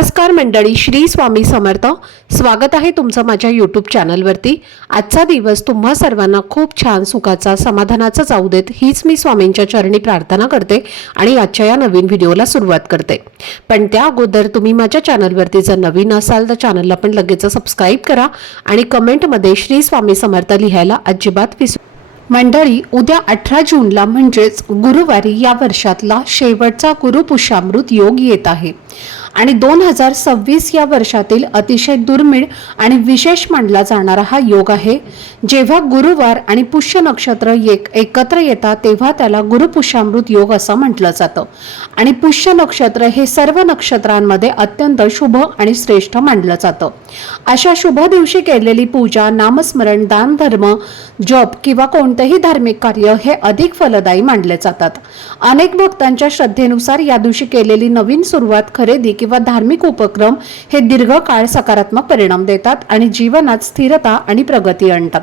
नमस्कार मंडळी, श्री स्वामी समर्थ. स्वागत आहे तुमचं माझ्या यूट्यूब चॅनलवरती. आजचा दिवस तुम्हा सर्वांना खूप छान, सुखाचा, समाधानाचा जाऊ देत, हीच मी स्वामींच्या चरणी प्रार्थना करते आणि आजच्या या नवीन व्हिडिओला सुरुवात करते. पण त्या अगोदर तुम्ही माझ्या चॅनलवरती जर नवीन असाल तर चॅनलला पण लगेच सबस्क्राईब करा आणि कमेंटमध्ये श्री स्वामी समर्थ लिहायला अजिबात विसरू. मंडळी, उद्या 18 जूनला म्हणजेच गुरुवारी या वर्षातला शेवटचा गुरुपुष्यामृत योग येत आहे आणि 2026 या वर्षातील अतिशय दुर्मिळ आणि विशेष मानला जाणारा हा योग आहे. जेव्हा गुरुवार आणि पुष्य नक्षत्र एकत्र येतात तेव्हा त्याला गुरुपुष्यामृत योग असं म्हटलं जातं आणि पुष्य नक्षत्र हे सर्व नक्षत्रांमध्ये अत्यंत शुभ आणि श्रेष्ठ मानलं जातं. अशा शुभ दिवशी केलेली पूजा, नामस्मरण, दान, धर्म, जप किंवा कोणतेही धार्मिक कार्य हे अधिक फलदायी मानले जातात. अनेक भक्तांच्या श्रद्धेनुसार या दिवशी केलेली नवीन सुरुवात, खरेदी किंवा धार्मिक उपक्रम हे दीर्घकाळ सकारात्मक परिणाम देतात आणि जीवनात स्थिरता आणि प्रगती आणतात.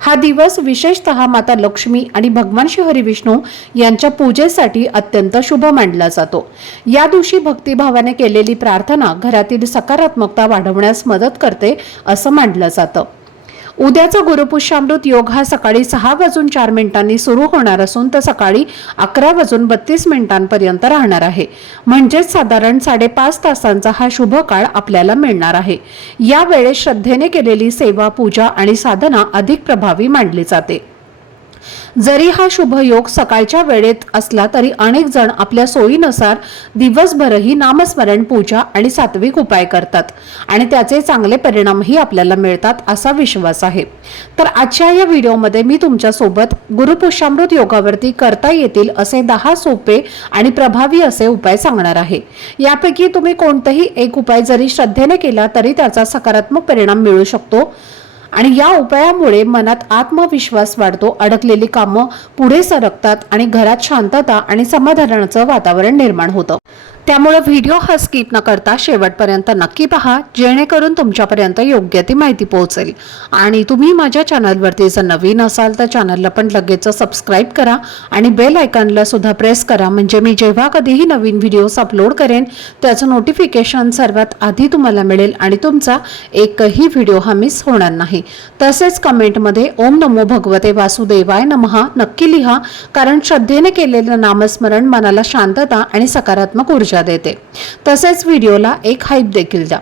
हा दिवस विशेषतः माता लक्ष्मी आणि भगवान श्री हरी विष्णू यांच्या पूजेसाठी अत्यंत शुभ मानला जातो. या दिवशी भक्तिभावाने केलेली प्रार्थना घरातील सकारात्मकता वाढवण्यास मदत करते असं मानलं जातं. उद्याचा गुरुपुष्यामृत योग हा सकाळी 6:04 सुरू होणार असून तो सकाळी 11:32 राहणार आहे. म्हणजेच साधारण 5.5 तासांचा हा शुभ काळ आपल्याला मिळणार आहे. या वेळेत श्रद्धेने केलेली सेवा, पूजा आणि साधना अधिक प्रभावी मानली जाते. जरी हा शुभ योग सकाळच्या वेळेत असला तरी अनेक जण आपल्या सोयीनुसार दिवसभरही नामस्मरण, पूजा आणि सात्विक उपाय करतात आणि त्याचे चांगले परिणामही आपल्याला मिळतात असा विश्वास आहे. तर आजच्या या व्हिडिओमध्ये मी तुमच्या सोबत गुरुपुष्यामृत योगावरती करता येतील असे 10 सोपे आणि प्रभावी असे उपाय सांगणार आहे. यापैकी तुम्ही कोणताही एक उपाय जरी श्रद्धेने केला तरी त्याचा सकारात्मक परिणाम मिळू शकतो आणि या उपायामुळे मनात आत्मविश्वास वाढतो, अडकलेली कामं पुढे सरकतात आणि घरात शांतता आणि समाधानाचं वातावरण निर्माण होतं. त्यामुळे व्हिडिओ हा स्किप न करता शेवटपर्यंत नक्की पहा, जेणेकरून तुमच्यापर्यंत योग्य ती माहिती पोहोचेल. आणि तुम्ही माझ्या चॅनलवरती जर नवीन असाल तर चॅनलला पण लगेच सबस्क्राईब करा आणि बेल आयकॉनला सुद्धा प्रेस करा, म्हणजे मी जेव्हा कधीही नवीन व्हिडिओज अपलोड करेन त्याचं नोटिफिकेशन सर्वात आधी तुम्हाला मिळेल आणि तुमचा एकही व्हिडिओ हा मिस होणार नाही. तसेच कमेंटमध्ये ओम नमो भगवते वासुदेवाय नमः नक्की लिहा, कारण श्रद्धेने केलेलं नामस्मरण मनाला शांतता आणि सकारात्मक ऊर्जा देते. तसेच व्हिडिओला एक हाईप देखील द्या.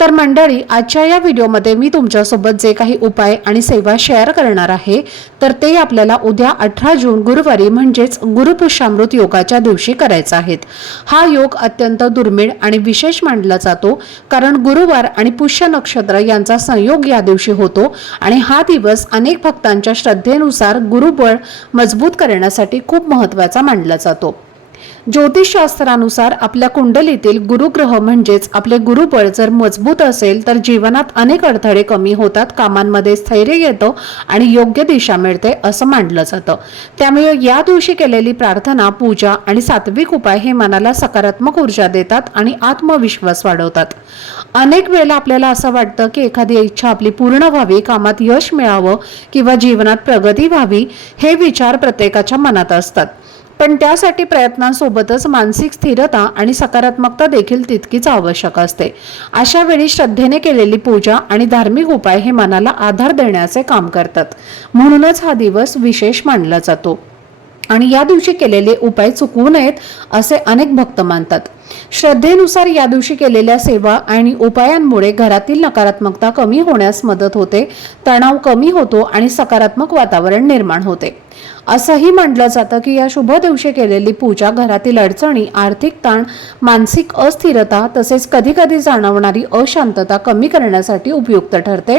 तर मंडळी, आजच्या या व्हिडिओमध्ये मी तुमच्यासोबत जे काही उपाय आणि सेवा शेअर करणार आहे तर ते आपल्याला उद्या 18 जून गुरुवारी म्हणजेच गुरुपुष्यामृत योगाच्या दिवशी करायचा आहेत. हा योग अत्यंत दुर्मिळ आणि विशेष मानला जातो कारण गुरुवार आणि पुष्य नक्षत्र यांचा संयोग या दिवशी होतो आणि हा दिवस अनेक भक्तांच्या श्रद्धेनुसार गुरुबळ मजबूत करण्यासाठी खूप महत्त्वाचा मानला जातो. ज्योतिषशास्त्रानुसार आपल्या कुंडलीतील गुरुग्रह म्हणजेच आपले गुरुबळ जर मजबूत असेल तर जीवनात अनेक अडथळे कमी होतात, कामांमध्ये स्थैर्य येतं आणि योग्य दिशा मिळते असं मानलं जातं. त्यामुळे या दिवशी केलेली प्रार्थना, पूजा आणि सात्विक उपाय हे मनाला सकारात्मक ऊर्जा देतात आणि आत्मविश्वास वाढवतात. अनेक वेळेला आपल्याला असं वाटतं की एखादी इच्छा आपली पूर्ण व्हावी, कामात यश मिळावं किंवा जीवनात प्रगती व्हावी, हे विचार प्रत्येकाच्या मनात असतात. पण त्यासाठी प्रयत्नांसोबतच मानसिक स्थिरता आणि सकारात्मकता देखील तितकीच आवश्यक असते. अशा वेळी श्रद्धेने केलेली पूजा आणि धार्मिक उपाय हे मनाला आधार देण्याचे काम करतात. म्हणूनच हा दिवस विशेष मानला जातो आणि या दिवशी केलेले उपाय चुकवू नयेत असे अनेक भक्त मानतात. श्रद्धेनुसार या दिवशी केलेल्या सेवा आणि उपायांमुळे घरातील नकारात्मकता कमी होण्यास मदत होते, तणाव कमी होतो आणि सकारात्मक वातावरण निर्माण होते. असंही म्हटलं जातं की या शुभ दिवशी केलेली पूजा घरातील अडचणी, आर्थिक ताण, मानसिक अस्थिरता तसेच कधी कधी जाणवणारी अशांतता कमी करण्यासाठी उपयुक्त ठरते.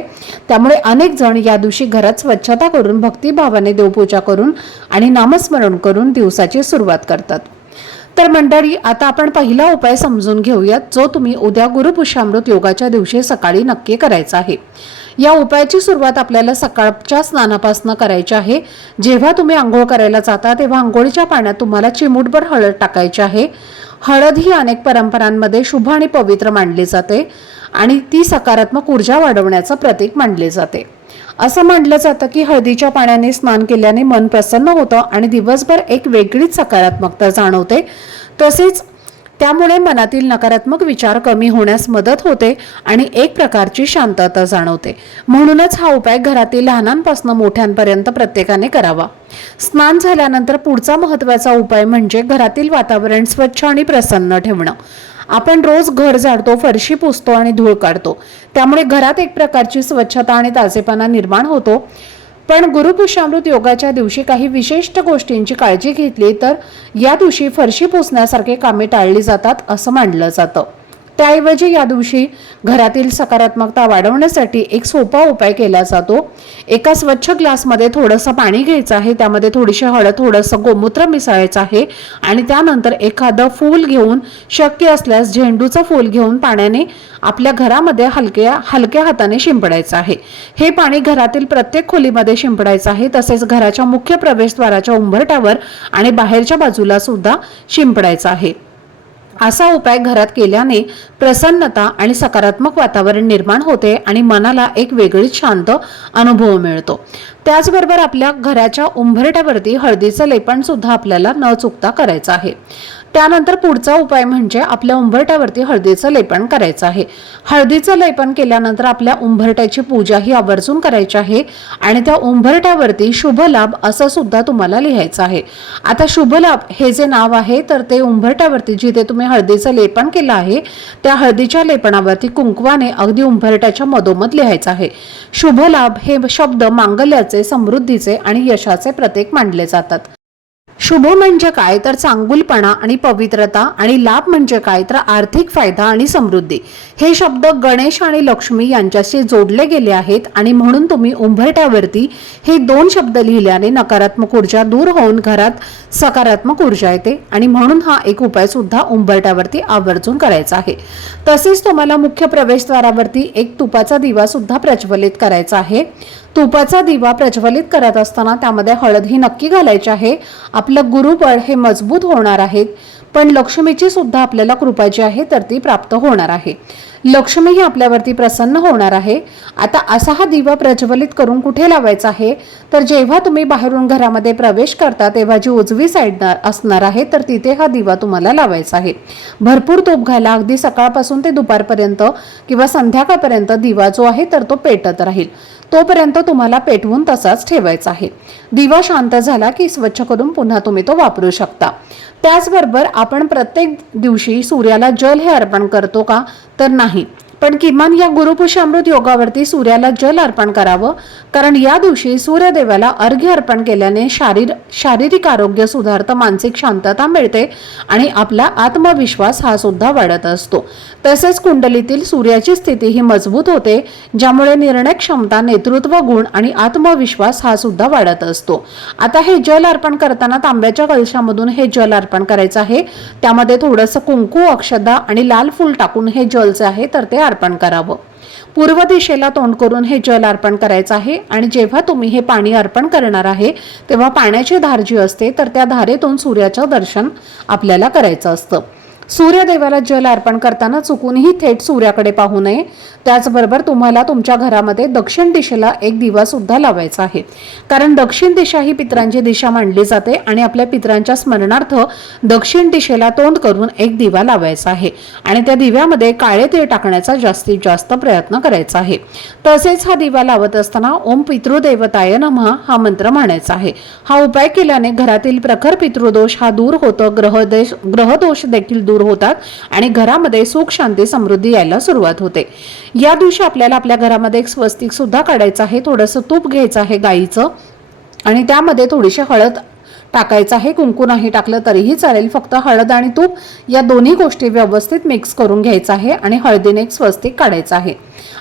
त्यामुळे अनेक जण या दिवशी घरात स्वच्छता करून, भक्तिभावाने देवपूजा करून आणि नामस्मरण करून दिवसाची सुरुवात करतात. तर मंडळी, आता आपण पहिला उपाय समजून घेऊयात जो तुम्ही उद्या गुरुपुष्यामृत योगाच्या दिवशी सकाळी नक्की करायचा आहे. या उपायाची सुरुवात आपल्याला सकाळच्या स्नानापासून करायची आहे. जेव्हा तुम्ही आंघोळ करायला जाता तेव्हा आंघोळीच्या पाण्यात तुम्हाला चिमूटभर हळद टाकायची आहे. हळद ही अनेक परंपरांमध्ये शुभ आणि पवित्र मानली जाते आणि ती सकारात्मक ऊर्जा वाढवण्याचं प्रतीक मानले जाते. असं म्हटलं जातं की हळदीच्या पाण्याने स्नान केल्याने मन प्रसन्न होतं आणि दिवसभर एक वेगळीच सकारात्मकता जाणवते. तसेच त्यामुळे मनातील नकारात्मक विचार कमी होण्यास मदत होते आणि एक प्रकारची शांतता जाणवते. म्हणूनच हा उपाय घरातील लहानांपासून मोठ्यांपर्यंत प्रत्येकाने करावा. स्नान झाल्यानंतर पुढचा महत्त्वाचा उपाय म्हणजे घरातील वातावरण स्वच्छ आणि प्रसन्न ठेवणं. आपण रोज घर झाडतो, फरशी पुसतो आणि धूळ काढतो, त्यामुळे घरात एक प्रकारची स्वच्छता आणि ताजेपणा निर्माण होतो. पण गुरुपुष्यामृत योगाच्या दिवशी काही विशिष्ट गोष्टींची काळजी घेतली तर या दिवशी फरशी पुसण्यासारखे कामे टाळली जातात असं मानलं जातं. त्याऐवजी या दिवशी घरातील सकारात्मकता वाढवण्यासाठी एक सोपा उपाय केला जातो. एका स्वच्छ ग्लासमध्ये थोडंसं पाणी घ्यायचं आहे, त्यामध्ये थोडीशी हळद, थोडंसं गोमूत्र मिसळायचं आहे आणि त्यानंतर एखादं फूल घेऊन, शक्य असल्यास झेंडूचं फूल घेऊन पाण्याने आपल्या घरामध्ये हलक्या हाताने शिंपडायचं आहे. हे पाणी घरातील प्रत्येक खोलीमध्ये शिंपडायचं आहे. तसेच घराच्या मुख्य प्रवेशद्वाराच्या उंबरठ्यावर आणि बाहेरच्या बाजूला सुद्धा शिंपडायचं आहे. असा उपाय घरात केल्याने प्रसन्नता आणि सकारात्मक वातावरण निर्माण होते आणि मनाला एक वेगळीच शांत अनुभव मिळतो. त्याचबरोबर आपल्या घराच्या उंबरठ्यावरती हळदीचं लेपन सुद्धा आपल्याला न चुकता करायचं आहे. त्यानंतर पुढचा उपाय म्हणजे आपल्या उंबरठ्यावरती हळदीचं लेपन करायचं आहे. हळदीचं लेपन केल्यानंतर आपल्या उंबरठ्याची पूजा ही आवर्जून करायची आहे आणि त्या उंबरठ्यावरती शुभ लाभ असं सुद्धा तुम्हाला लिहायचं आहे. आता शुभ लाभ हे जे नाव आहे तर ते उंबरठ्यावरती जिथे तुम्ही हळदीचं लेपन केलं आहे त्या हळदीच्या लेपनावरती कुंकवाने अगदी उंबरठ्याच्या मधोमध लिहायचं आहे. शुभ लाभ हे शब्द मांगल्याचे, समृद्धीचे आणि यशाचे प्रतीक मानले जातात. शुभ म्हणजे काय तर चांगुलपणा आणि पवित्रता, आणि लाभ म्हणजे काय तर आर्थिक फायदा आणि समृद्धी. हे शब्द गणेश आणि लक्ष्मी यांच्याशी जोडले गेले आहेत आणि म्हणून तुम्ही उंबरठ्यावरती हे 2 शब्द लिहिल्याने नकारात्मक ऊर्जा दूर होऊन घरात सकारात्मक ऊर्जा येते आणि म्हणून हा एक उपाय सुद्धा उंबरठ्यावरती आवर्जून करायचा आहे. तसेच तुम्हाला मुख्य प्रवेशद्वारावरती एक तुपाचा दिवा सुद्धा प्रज्वलित करायचा आहे. तुपाचा दिवा प्रज्वलित करत असताना त्यामध्ये हळद ही नक्की घालायची आहे. आपलं गुरुबळ हे मजबूत होणार आहे, पण लक्ष्मीची सुद्धा आपल्याला कृपा जी आहे तर ती प्राप्त होणार आहे. लक्ष्मी ही आपल्यावरती प्रसन्न होणार आहे. आता असा हा दिवा प्रज्वलित करून कुठे लावायचा आहे तर जेव्हा तुम्ही बाहेरून घरामध्ये प्रवेश करता तेव्हा जी उजवी साईड असणार आहे तर तिथे हा दिवा तुम्हाला लावायचा आहे. भरपूर तूप घाला. अगदी सकाळपासून ते दुपारपर्यंत किंवा संध्याकाळपर्यंत दिवा जो आहे तर तो पेटत राहील. तोपर्यंत तुम्हाला पेटवून तसाच ठेवायचा आहे. दिवा शांत झाला की स्वच्छ करून पुन्हा तुम्ही तो वापरू शकता. त्याचबरोबर आपण प्रत्येक दिवशी सूर्याला जल हे अर्पण करतो का तर नाही, पण किमान या गुरुपुष्यामृत योगावरती सूर्याला जल अर्पण करावं, कारण या दिवशी सूर्यदेवाला अर्घ्य अर्पण केल्याने शारीरिक आरोग्य सुधारतं, मानसिक शांतता मिळते आणि आपला आत्मविश्वास हा सुद्धा वाढत असतो. तसेच कुंडलीतील सूर्याची स्थिती ही मजबूत होते, ज्यामुळे निर्णय क्षमता, नेतृत्व गुण आणि आत्मविश्वास हा सुद्धा वाढत असतो. आता हे जल अर्पण करताना तांब्याच्या कलशामधून हे जल अर्पण करायचं आहे. त्यामध्ये थोडंसं कुंकू, अक्षदा आणि लाल फूल टाकून हे जल जे आहे तर ते अर्पण करावं. पूर्व दिशेला तोंड करून हे जल अर्पण करायचं आहे आणि जेव्हा तुम्ही हे पाणी अर्पण करणार आहे तेव्हा पाण्याची धार जी असते तर त्या धारेतून सूर्याचं दर्शन आपल्याला करायचं असतं. सूर्यदेवाला जल अर्पण करताना चुकूनही थेट सूर्याकडे पाहू नये. त्याचबरोबर तुम्हाला तुमच्या घरामध्ये दक्षिण दिशेला एक दिवा सुद्धा लावायचा आहे, कारण दक्षिण दिशा ही पितरांची दिशा मानली जाते आणि आपल्या पितरांच्या स्मरणार्थ दक्षिण दिशेला तोंड करून एक दिवा लावायचा आहे आणि त्या दिव्यामध्ये काळे तीळ टाकण्याचा जास्तीत जास्त प्रयत्न करायचा आहे. तसेच हा दिवा लावत असताना ओम पितृदेवताय नमः हा मंत्र म्हणायचा आहे. हा उपाय केल्याने घरातील प्रखर पितृदोष हा दूर होतो, ग्रहदोष देखील दूर होतात आणि घरामध्ये सुख, शांती, समृद्धी यायला सुरुवात होते. या दिवशी आपल्याला आपल्या घरामध्ये एक स्वस्तिक सुद्धा काढायचं आहे. थोडंसं तूप घ्यायचं आहे गाईचं आणि त्यामध्ये थोडीशी हळद टाकायचं आहे. कुंकू नाही टाकलं तरीही चालेल, फक्त हळद आणि तूप या दोन्ही गोष्टी व्यवस्थित मिक्स करून घ्यायचं आहे आणि हळदीने एक स्वस्तिक काढायचं आहे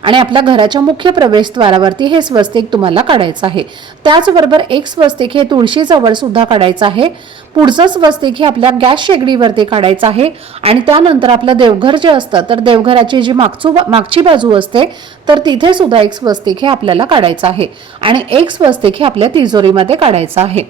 आणि आपल्या घराच्या मुख्य प्रवेशद्वारावरती हे स्वस्तिक तुम्हाला काढायचं आहे. त्याचबरोबर एक स्वस्तिक हे तुळशी जवळ सुद्धा काढायचं आहे. पुढचं स्वस्तिक हे आपल्या गॅस शेगडीवरती काढायचं आहे आणि त्यानंतर आपलं देवघर जे असतं तर देवघराची जी मागची बाजू असते तर तिथे सुद्धा एक स्वस्तिक हे आपल्याला काढायचं आहे आणि एक स्वस्तिक हे आपल्या तिजोरीमध्ये काढायचं आहे.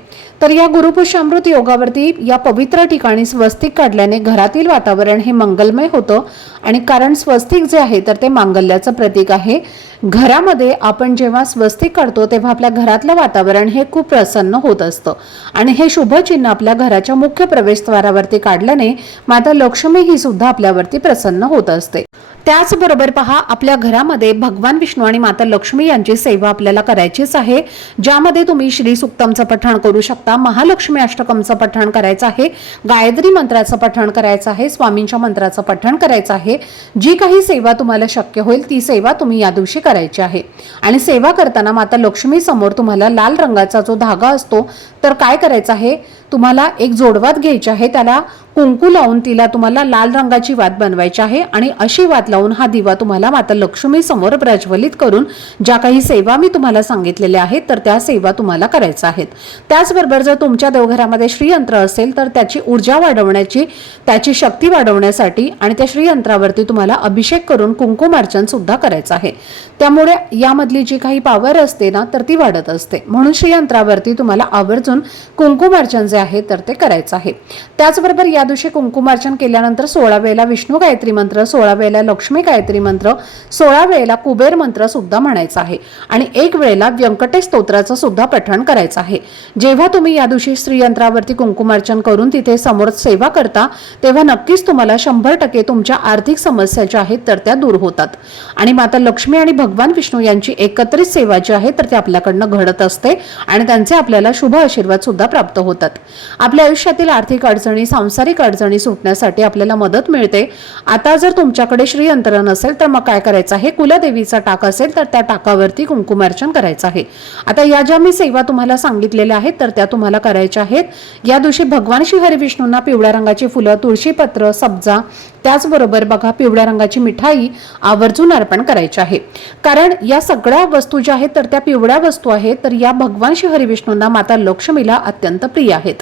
तर या गुरुपुष्यामृत योगावरती या पवित्र ठिकाणी स्वस्तिक काढल्याने घरातील वातावरण हे मंगलमय होतं आणि कारण स्वस्तिक जे आहे तर ते मांगल्याचं प्रतीक आहे. घरामध्ये आपण जेव्हा स्वस्तिक काढतो तेव्हा आपल्या घरातलं वातावरण हे खूप प्रसन्न होत असतं आणि हे शुभ चिन्ह आपल्या घराच्या मुख्य प्रवेशद्वारावरती काढल्याने माता लक्ष्मी ही सुद्धा आपल्यावरती प्रसन्न होत असते. त्याचबरोबर पहा, आपल्या घरामध्ये भगवान विष्णू आणि माता लक्ष्मी यांची सेवा आपल्याला करायचीच आहे, ज्यामध्ये तुम्ही श्री सुक्तमचं पठण करू शकता, महालक्ष्मी अष्टकमचं पठण करायचं आहे, गायत्री मंत्राचं पठण करायचं आहे, स्वामींच्या मंत्राचं पठण करायचं आहे. जी काही सेवा तुम्हाला शक्य होईल ती सेवा तुम्ही या दिवशी करायची आहे. आणि सेवा करताना माता लक्ष्मी समोर तुम्हाला लाल रंगाचा जो धागा असतो तर काय करायचं आहे, तुम्हाला एक जोडवात घ्यायची आहे, त्याला कुंकू लावून तिला तुम्हाला लाल रंगाची वात बनवायची आहे आणि अशी वात लावून हा दिवा तुम्हाला माता लक्ष्मी समोर प्रज्वलित करून ज्या काही सेवा मी तुम्हाला सांगितलेल्या आहेत तर त्या सेवा तुम्हाला करायच्या आहेत. त्याचबरोबर जर तुमच्या देवघरामध्ये श्रीयंत्र असेल तर त्याची ऊर्जा वाढवण्याची, त्याची शक्ती वाढवण्यासाठी आणि त्या श्रीयंत्रावरती तुम्हाला अभिषेक करून कुंकुमार्चन सुद्धा करायचं आहे. त्यामुळे यामधली जी काही पॉवर असते ना तर ती वाढत असते, म्हणून श्रीयंत्रावरती तुम्हाला आवर्जून कुंकुमार्चन जे आहे तर ते करायचं आहे. त्याचबरोबर या दिवशी कुंकुमार्चन केल्यानंतर 16 वेळेला विष्णू गायत्री मंत्र, 16 वेळेला लक्ष्मी गायत्री मंत्र, 16 वेळेला कुबेर मंत्र सुद्धा म्हणायचा आहे आणि 1 वेळेला व्यंकटेश स्तोत्राचं सुद्धा पठण करायचं आहे. जेव्हा तुम्ही या दिवशी श्रीयंत्रावरती कुंकुमार्चन करून तिथे समोर सेवा करता तेव्हा नक्कीच तुम्हाला 100% तुमच्या आर्थिक समस्या ज्या आहेत तर त्या दूर होतात आणि माता लक्ष्मी आणि भगवान विष्णू यांची एकत्रित सेवा जी आहे तर ती आपल्याकडनं घडत असते आणि त्यांचे आपल्याला शुभ आशीर्वाद सुद्धा प्राप्त होतात. आपल्या आयुष्यातील आर्थिक अडचणी, सांसारिक अडचणी सुटण्यासाठी आपल्याला मदत मिळते. आता जर तुमच्याकडे श्रीयंत्र नसेल तर मग काय करायचं आहे, कुलदेवीचा टाक असेल तर त्या टाकावरती कुंकुमार्चन करायचं आहे. आता या ज्या मी सेवा तुम्हाला सांगितलेल्या आहेत तर त्या तुम्हाला करायच्या आहेत. या दिवशी भगवान श्री हरिविष्णूंना पिवळ्या रंगाची फुलं, तुळशीपत्र, सब्जा, त्याचबरोबर बघा पिवळ्या रंगाची मिठाई आवर्जून अर्पण करायची आहे. कारण या सगळ्या वस्तू ज्या आहेत तर त्या पिवळ्या वस्तू आहेत तर या भगवान श्री हरिविष्णूंना माता लक्ष्मीला अत्यंत प्रिय आहेत.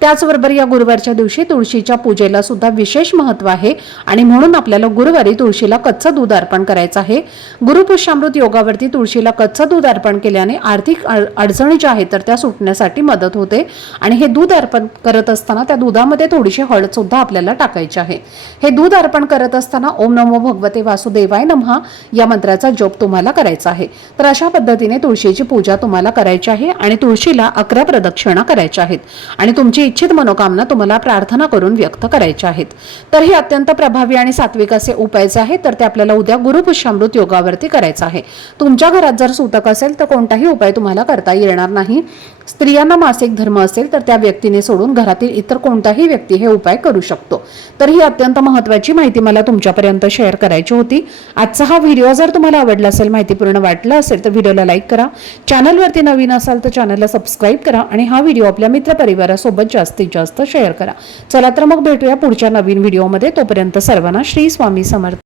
त्याचबरोबर या गुरुवारच्या दिवशी तुळशीच्या पूजेला सुद्धा विशेष महत्त्व आहे आणि म्हणून आपल्याला गुरुवारी तुळशीला कच्चं दूध अर्पण करायचं आहे. गुरुपुष्यामृत योगावरती तुळशीला कच्चं दूध अर्पण केल्याने आर्थिक अडचणी ज्या आहेत तर त्या सुटण्यासाठी मदत होते आणि हे दूध अर्पण करत असताना त्या दुधामध्ये थोडीशी हळद सुद्धा आपल्याला टाकायची आहे. हे दूध अर्पण करत असताना ओम नमो भगवते वासुदेवाय नमः या मंत्राचा जप तुम्हाला करायचा आहे. तर अशा पद्धतीने तुळशीची पूजा तुम्हाला करायची आहे आणि तुळशीला 11 प्रदक्षिणा करायच्या आहेत आणि तुमची इच्छित मनोकामना तुम्हाला प्रार्थना करून व्यक्त करायच्या आहेत. तर हे अत्यंत प्रभावी आणि सात्विक असे उपाय जे आहेत तर ते आपल्याला उद्या गुरुपुष्यामृत योगावरती करायचं आहे. तुमच्या घरात जर सूतक असेल तर कोणताही उपाय तुम्हाला करता येणार नाही. स्त्रियांना मासिक धर्म असेल तर त्या व्यक्तीने सोडून घरातील इतर कोणताही व्यक्ती हे उपाय करू शकतो. तर ही अत्यंत महत्त्वाची माहिती मला तुमच्यापर्यंत शेअर करायची होती. आजचा हा व्हिडिओ जर तुम्हाला आवडला असेल, माहितीपूर्ण वाटला असेल तर व्हिडिओला लाईक करा. चॅनलवरती नवीन असाल तर चॅनलला सबस्क्राईब करा आणि हा व्हिडिओ आपल्या मित्रपरिवारासोबत जास्तीत जास्त शेअर करा. चला तर मग भेटूया पुढच्या नवीन व्हिडिओमध्ये. तोपर्यंत सर्वांना श्री स्वामी समर्थ.